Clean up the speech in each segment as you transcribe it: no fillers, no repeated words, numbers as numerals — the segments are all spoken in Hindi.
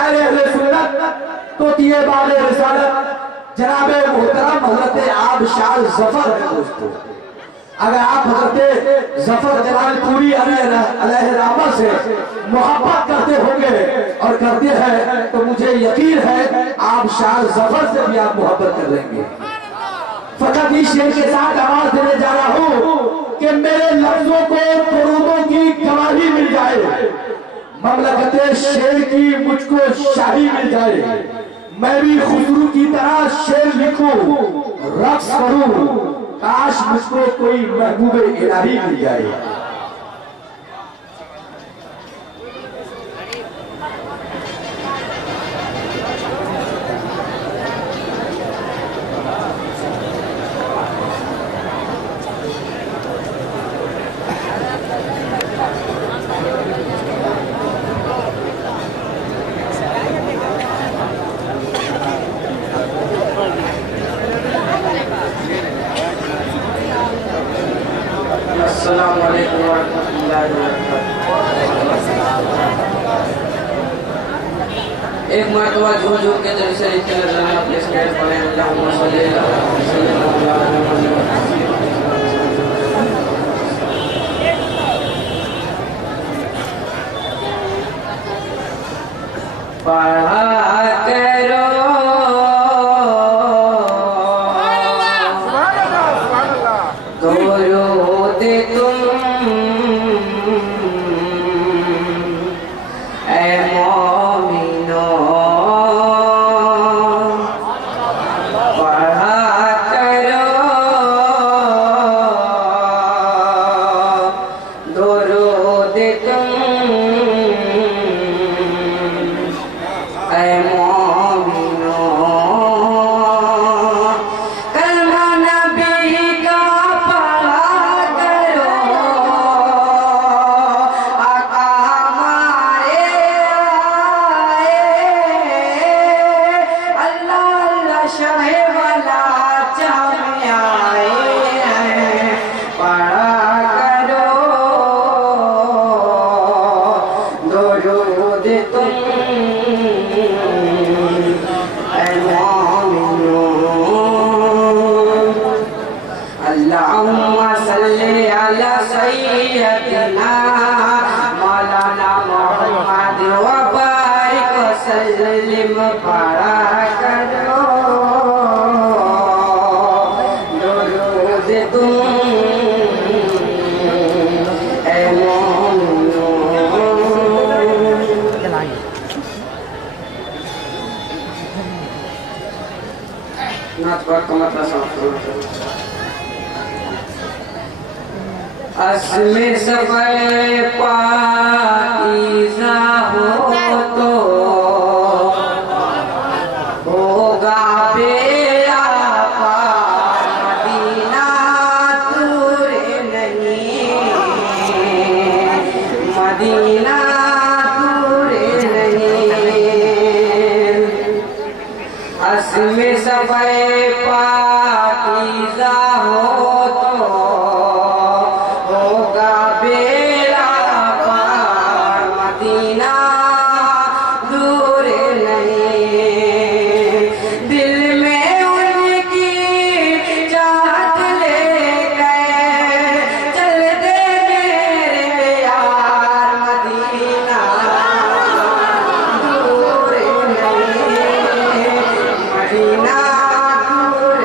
शायर अहले सुन्नत तोतिए बाले रिसालत जनाब मोहतरम हजरत आबशार जफर है दोस्तों। अगर आप हजरत जफर जलालपुरी अलैहिर्रहमा से मोहब्बत करते होंगे और करते हैं तो मुझे यकीन है आबशार जफर से भी आप मोहब्बत कर लेंगे। फकत इस शेर के साथ आवाज देने जा रहा हूँ कि मेरे लफ्जों को करोड़ों की गवाही मिल जाए, ममलकत शेर की मुझको शाही मिल जाए, मैं भी खुसरू की तरह शेर लिखूं रक्स करूं, काश मुझको कोई महबूबे इलाही मिल जाए। अस्सलामु अलैकुम वरहमतुल्लाहि वबरकातुहू। एक मरतबा झूम झूम के जैसे लिखते नजर आए अपने स्केच पढ़े अल्लाहुम्मा सल्ली अला पढ़ा करो दुरूद तुम ऐ मोमिनो, पढ़ा करो दुरूद तुम ऐ मोमिनो, कलमा नबी का पढ़ा करो, आका हमारे आए, अल्लाह अल्लाह शाहे वाला चाँद में आए, पढ़ा करो दुरूद तुम अल्लाहुम्मा सल्ली अला सय्यदिना मौलाना मोहम्मद व बारिक वसल्लिम, पढ़ा करो दुरूद तुम ऐ मोमिनो। नाथ पर कमता साफ अस्मे सफ़े पाकीज़ा हो तो होगा बेड़ा पार, मदीना दूर नहीं, मदीना दूर नहीं। अस्मे सफ़े पाकीज़ा हो तो होगा बेड़ा पार, मदीना दूर नहीं। दिल में उनकी चाहत ले गए चल दे मेरे यार, मदीना दूर नहीं, मदीना दूर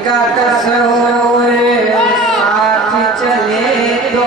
उनका तस्वीर साथ चले तो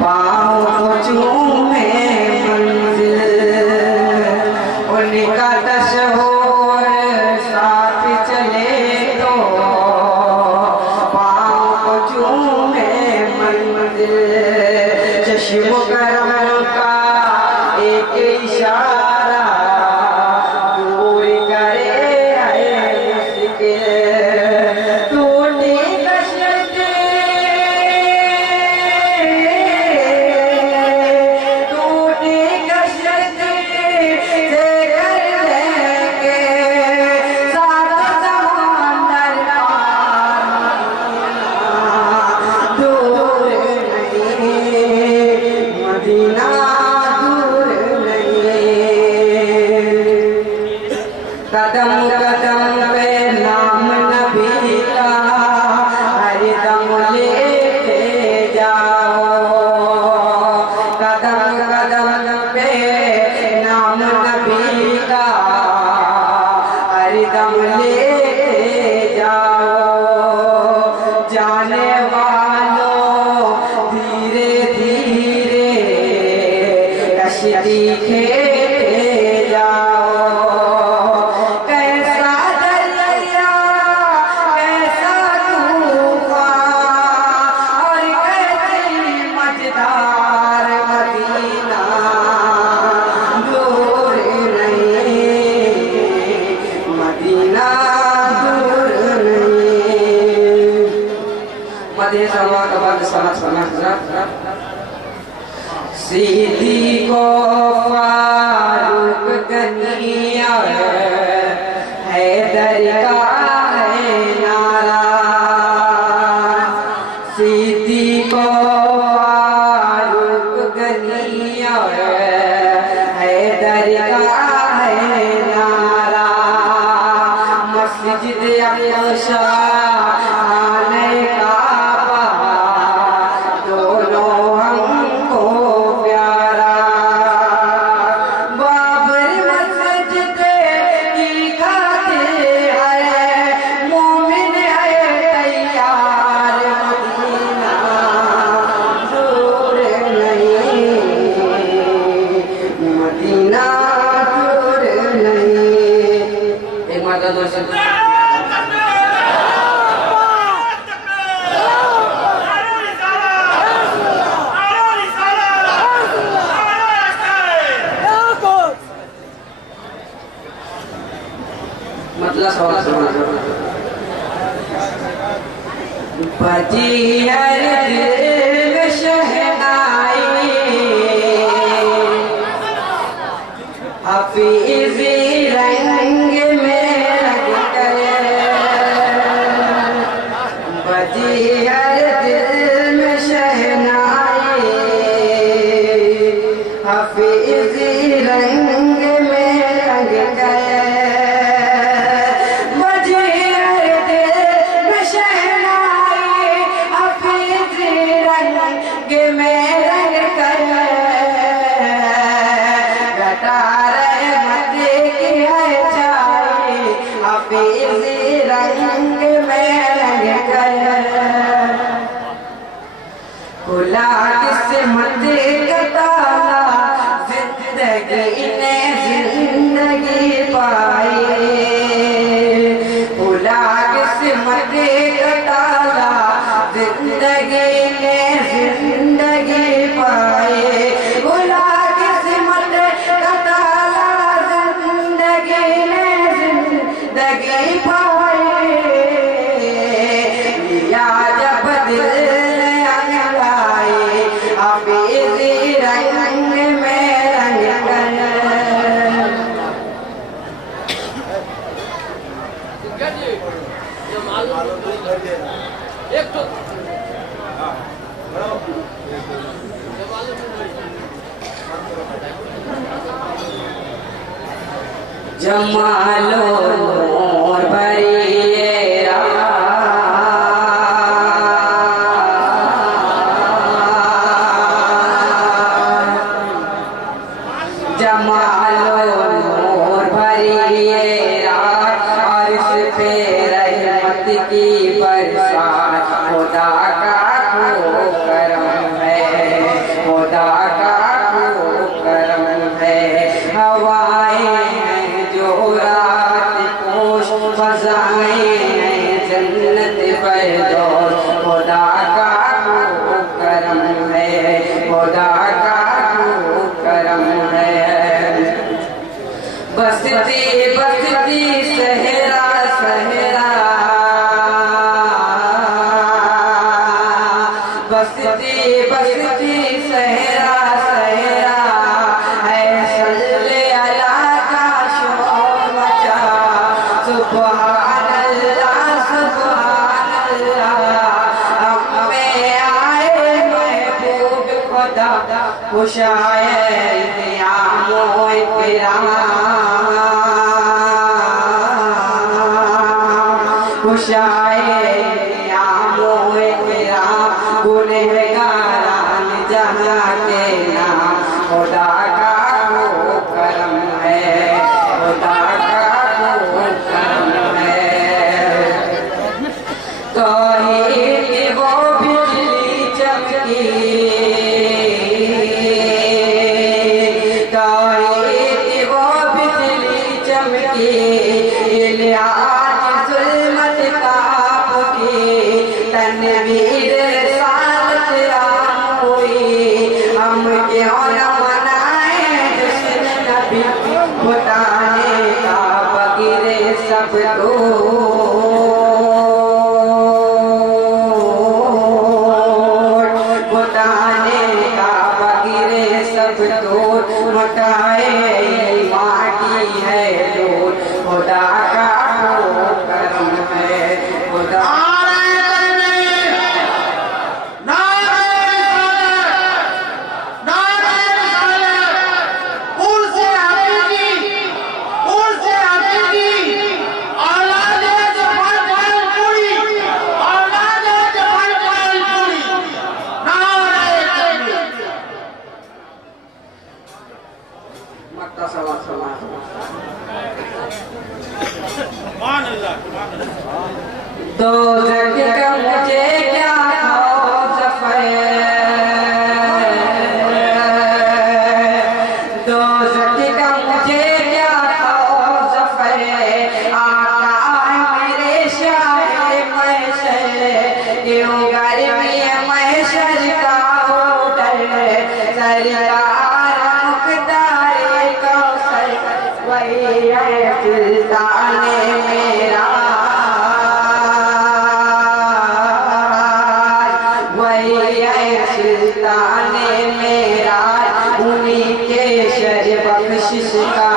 पाँव को चूमे मंजिल, उनका तस्वीर साथ चले तो पाँव को चूमे मंजिल। चश्म करम का एक इशारा दूर करे है मुश्किल, टूटी कश्ती से कर लेंगे सारा समंदर पार, दूर नहीं मदीना दूर नहीं। कदम कदम पे नाम नबी का हर दम लेते जाओ, कदम कदम पे नाम नबी का हर दम लेते जाओ। जाने वालों धीरे धीरे कश्ती खेते जाओ। कैसा दरिया कैसा तूफान और कैसी मजेदार मदीना, दूर नहीं मदीना दूर नहीं। मदे सवा का बाद सना सीधी को फारूक कनिया हैदर का है नारा, सीधी को फारूक कनिया हैदर का है नारा। मस्जिद अक्सा खाने काबा दोनों हमको प्यारा। बाबरी मस्जिद की खातिर है मोमिन है तैयार, मदीना दूर नहीं मदीना दूर नहीं। एक माता दो से मतलब सवाल बजी हर दिल में शहनाई, हफीज़ी रंग में रंग करे। बजी हर दिल में शहनाई, हफीज़ी रंग में रंग करे। रंग में रंग कर खुला किस्मत का ताला, जिंदगी ने जिंदगी पाई। खुला किस्मत का ताला, जिंदगी ने जिंदगी पाई। खुला किस्मत का ताला, जिंदगी ने जिंदगी पाई। लिया जब दिल अंगड़ाई, हफीज़ी रंग में रंग कर। एक तो जमालो नूर भरिए जमालो नूर भरिए अर्श पे रहमत की बरसात खुदा का खूब करम है, खुदा का खूब करम है। हवाएं हैं जो रात पोश, फज़ाएं हैं जन्नत फ़िरदौस, खुदा का खूब करम है, खुदा का खूब करम है। बसती बसती सहरा सहरा, बसती बसती सहरा सहरा, है सल्ले अला का शोर मचा। सुभान अल्लाह सुभान अल्लाह, हम में आए महबूब खुदा, खुशाए नियामों इकराम, खुशाए नियामों इकराम, गुनहगारान जहाँ के नाम, खुदा का खूब करम है, खुदा का खूब करम है। तौहीद की वो बिजली चमकी, तौहीद की वो बिजली चमकी, इल्हाज ज़ुल्मत काफ़ी, तनवीर रिसालत आम हुई। हम क्यों न मनाएं जश्न नबी, बताने का बगैर सब बताने का बगैर सब दूर, मटाए माटी है दूर, खुदा का खूब करम है, खुदा तो का मुझे क्या खौफ है, तो का मुझे क्या खौफ है। आका है मेरे शाहे महशर, क्यों गर्मी महशर का हो डर। सरकार मुक़दारे कौसर, वही है सुल्ताने मेरा, सुल्ताने मेरा, उन्हीं के शर बख्शिश का